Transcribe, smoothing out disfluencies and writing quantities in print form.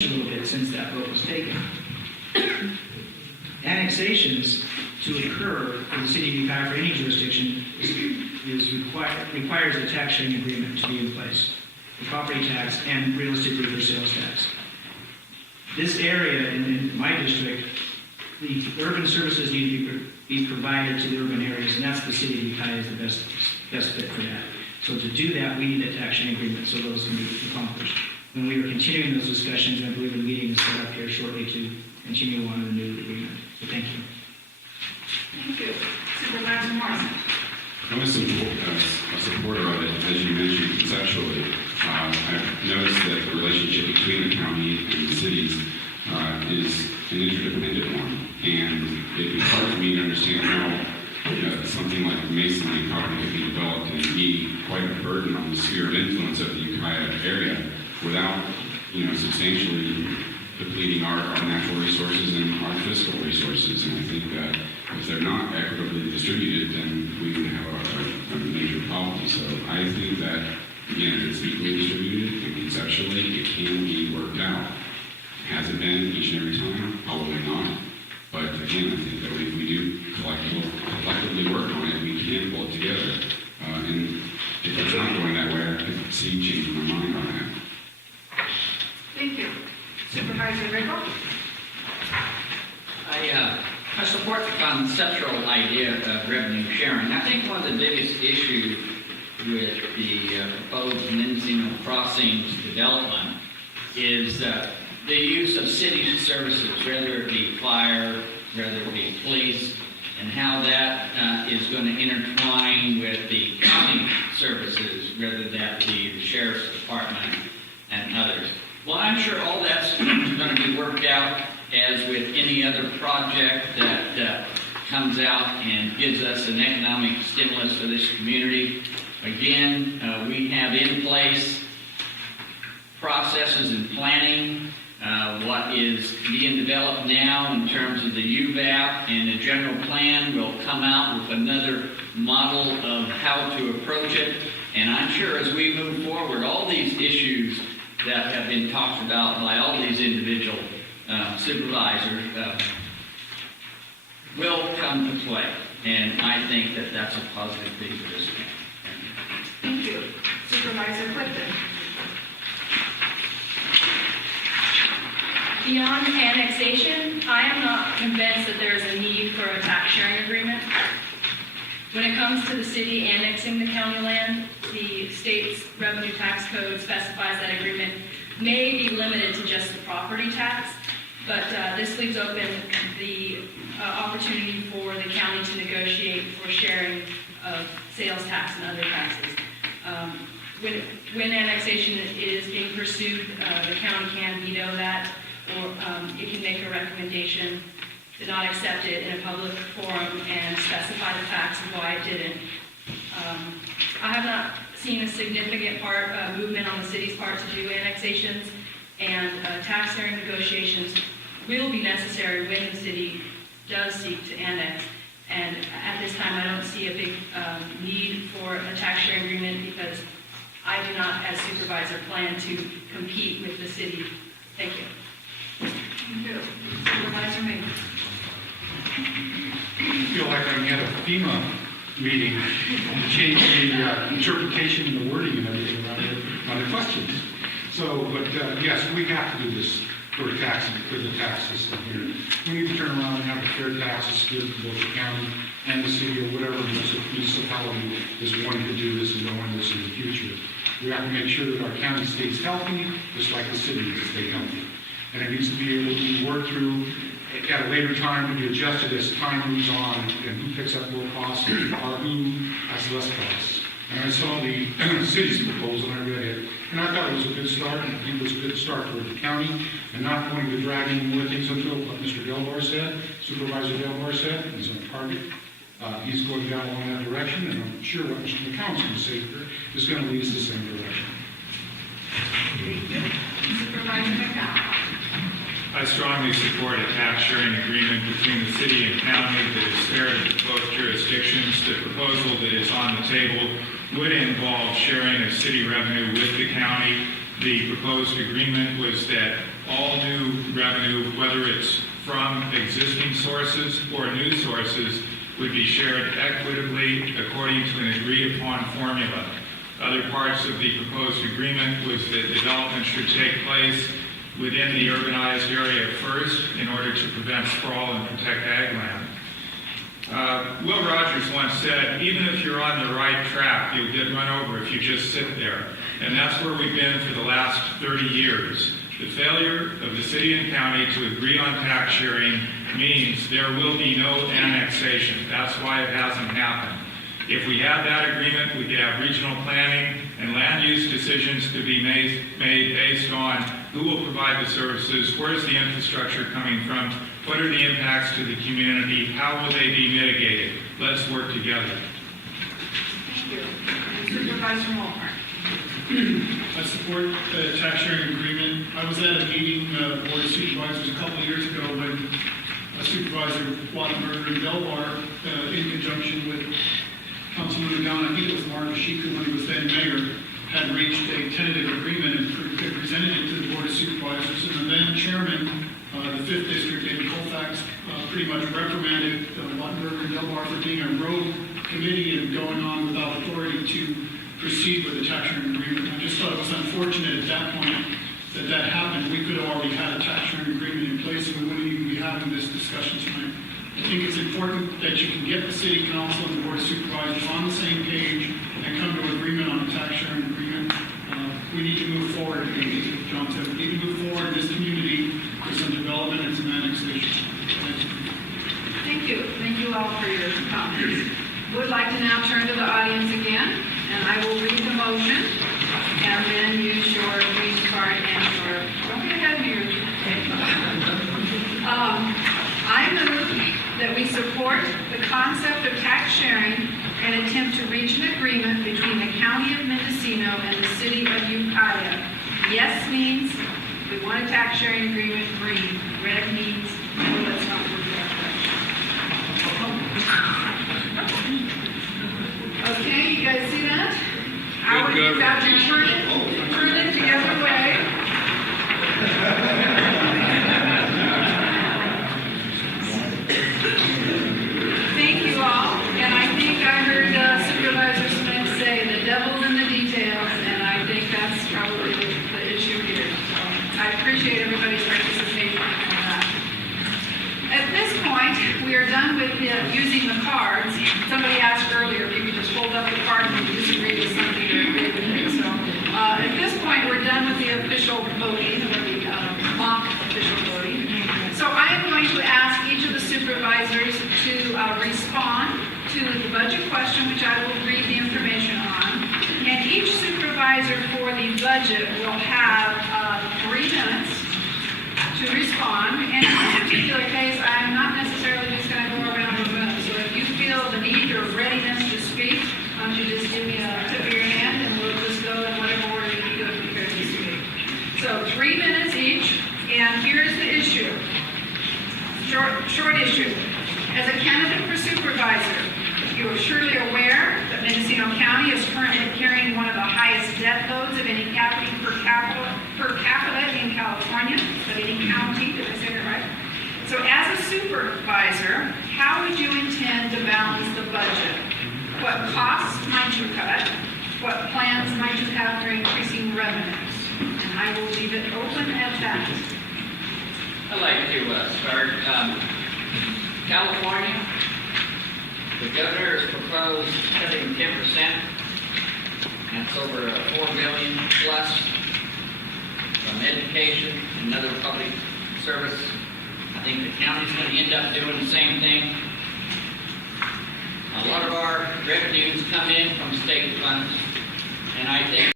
a little bit since that vote was taken. Annexations to occur in the city of Ukiah for any jurisdiction requires a tax sharing agreement to be in place, the property tax and realistically for sales tax. This area in my district, the urban services need to be provided to the urban areas, and that's the city of Ukiah is the best fit for that. So to do that, we need a tax sharing agreement so those can be accomplished. When we are continuing those discussions, and I believe a meeting is set up here shortly to continue on the new agreement. So thank you. Thank you. Supervisor Morrison. I'm a supporter of it, as you mentioned conceptually. I've noticed that the relationship between the county and the cities is an interdependent one, and it'd be hard for me to understand how something like masonry property could be developed and be quite a burden on the sphere of influence of the Ukiah area without, substantially depleting our natural resources and our fiscal resources. And I think that if they're not equitably distributed, then we would have a major problem. So I think that, again, if it's equally distributed and conceptually, it can be worked out. Has it been each and every time? Probably not. But again, I think that if we do collectively work on it, we can pull it together. And if it's not going that way, I could see changing my mind on that. Thank you. Supervisor Rickle. I support the conceptual idea of revenue sharing. I think one of the biggest issues with the proposed Mendocino Crossings development is the use of city services, whether it be fire, whether it be police, and how that is going to intertwine with the county services, whether that be the sheriff's department and others. Well, I'm sure all that's going to be worked out as with any other project that comes out and gives us an economic stimulus for this community. Again, we have in place processes and planning. What is being developed now in terms of the UVAP and the general plan will come out with another model of how to approach it. And I'm sure as we move forward, all these issues that have been talked about by all these individual supervisors will come to play. And I think that that's a positive thing for this county. Thank you. Supervisor Clifton. Beyond annexation, I am not convinced that there is a need for a tax sharing agreement. When it comes to the city annexing the county land, the state's revenue tax code specifies that agreement may be limited to just the property tax, but this leaves open the opportunity for the county to negotiate for sharing of sales tax and other taxes. When annexation is being pursued, the county can veto that, or it can make a recommendation to not accept it in a public forum and specify the facts of why it didn't. I have not seen a significant movement on the city's part to do annexations, and tax sharing negotiations will be necessary when the city does seek to annex. And at this time, I don't see a big need for a tax sharing agreement because I do not, as supervisor, plan to compete with the city. Thank you. Thank you. Supervisor May. I feel like I'm at a FEMA meeting to change the interpretation and the wording and everything around it on the questions. So, but yes, we have to do this for the tax system here. We need to turn around and have a fair tax system for both the county and the city or whatever municipality is wanting to do this and go on this in the future. We have to make sure that our county stays healthy, just like the city needs to stay healthy. And it needs to be able to be worked through at a later time to be adjusted as time moves on and who picks up more costs or who has less costs. And I saw the city's proposal and I read it, and I thought it was a good start, and I think it was a good start for the county, and not going to drag any more things into it, what Mr. Delbar said, Supervisor Delbar said, he's on target. He's going down along that direction, and I'm sure what Mr. McCown's going to say here is going to lead us the same direction. Supervisor McDowell. I strongly support a tax sharing agreement between the city and county that is fair to both jurisdictions. The proposal that is on the table would involve sharing of city revenue with the county. The proposed agreement was that all new revenue, whether it's from existing sources or new sources, would be shared equitably according to an agreed-upon formula. Other parts of the proposed agreement was that development should take place within the urbanized area first in order to prevent sprawl and protect ag land. Will Rogers once said, even if you're on the right track, you'll get run over if you just sit there. And that's where we've been for the last 30 years. The failure of the city and county to agree on tax sharing means there will be no annexation. That's why it hasn't happened. If we had that agreement, we could have regional planning and land use decisions to be made based on who will provide the services, where's the infrastructure coming from, what are the impacts to the community, how will they be mitigated. Let's work together. Thank you. Supervisor Mulhern. I support the tax sharing agreement. I was at a meeting, Board of Supervisors, a couple of years ago when Supervisor Wattenberger and Delbar, in conjunction with Councilman Nagano, I think it was Mark Shiku when he was then mayor, had reached a tentative agreement and presented it to the Board of Supervisors. And the then chairman, the 5th District, David Colfax, pretty much reprimanded Wattenberger and Delbar for being a rogue committee and going on without authority to proceed with the tax sharing agreement. I just thought it was unfortunate at that point that that happened. We could have already had a tax sharing agreement in place and we wouldn't even be having this discussion tonight. I think it's important that you can get the city council and the board of supervisors on the same page and come to an agreement on a tax sharing agreement. We need to move forward, John said, we need to move forward in this community for some development and some annexation. Thank you. Thank you all for your comments. Would like to now turn to the audience again, and I will read the motion, and then use your green card and your, don't get ahead of me. I move that we support the concept of tax sharing and attempt to reach an agreement between the County of Mendocino and the City of Ukiah. Yes means we want a tax sharing agreement, green. Red means no, let's not work that way. Okay, you guys see that? How would you have to turn it the other way? Thank you all, and I think I heard Supervisor Smith say the devil's in the details, and I think that's probably the issue here. So I appreciate everybody's participation in that. At this point, we are done with using the cards. Somebody asked earlier if you could just hold up the card when you disagree with something or agree with it. So at this point, we're done with the official voting, or the mock official voting. So I am going to ask each of the supervisors to respond to the budget question, which I will read the information on. And each supervisor for the budget will have 3 minutes to respond. And in this particular case, I'm not necessarily just going to go around the room. So if you feel the need or readiness to speak, why don't you just give me a tip of your hand and we'll just go in whatever order you feel prepared to speak. So 3 minutes each, and here's the issue. Short issue. As a candidate for supervisor, you are surely aware that Mendocino County is currently carrying one of the highest debt loads of any county per capita in California, of any county. Did I say that right? So as a supervisor, how would you intend to balance the budget? What costs might you cut? What plans might you have for increasing revenues? And I will leave it open at that. I'd like to start. California, the governor has proposed cutting 10%. That's over $4 billion plus from education and other public service. I think the county's going to end up doing the same thing. A lot of our revenues come in from state funds, and I think